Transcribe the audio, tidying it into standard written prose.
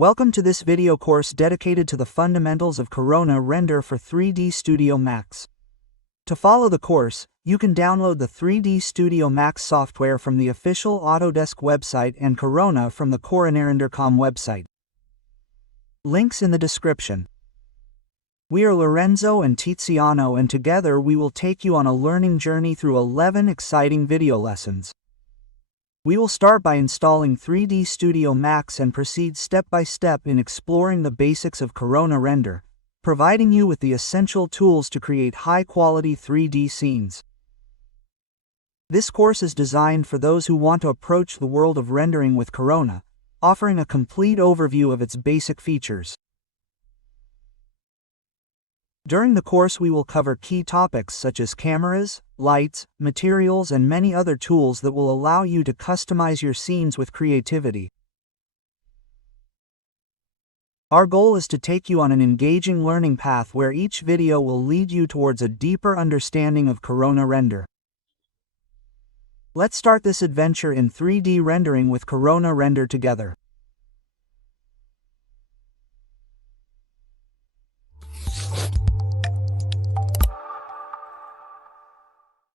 Welcome to this video course dedicated to the fundamentals of Corona Render for 3D Studio Max. To follow the course, you can download the 3D Studio Max software from the official Autodesk website and Corona from the CoronaRender.com website. Links in the description. We are Lorenzo and Tiziano, and together we will take you on a learning journey through 11 exciting video lessons. We will start by installing 3D Studio Max and proceed step by step in exploring the basics of Corona Render, providing you with the essential tools to create high-quality 3D scenes. This course is designed for those who want to approach the world of rendering with Corona, offering a complete overview of its basic features. During the course we will cover key topics such as cameras, lights, materials, and many other tools that will allow you to customize your scenes with creativity. Our goal is to take you on an engaging learning path where each video will lead you towards a deeper understanding of Corona Render. Let's start this adventure in 3D rendering with Corona Render together.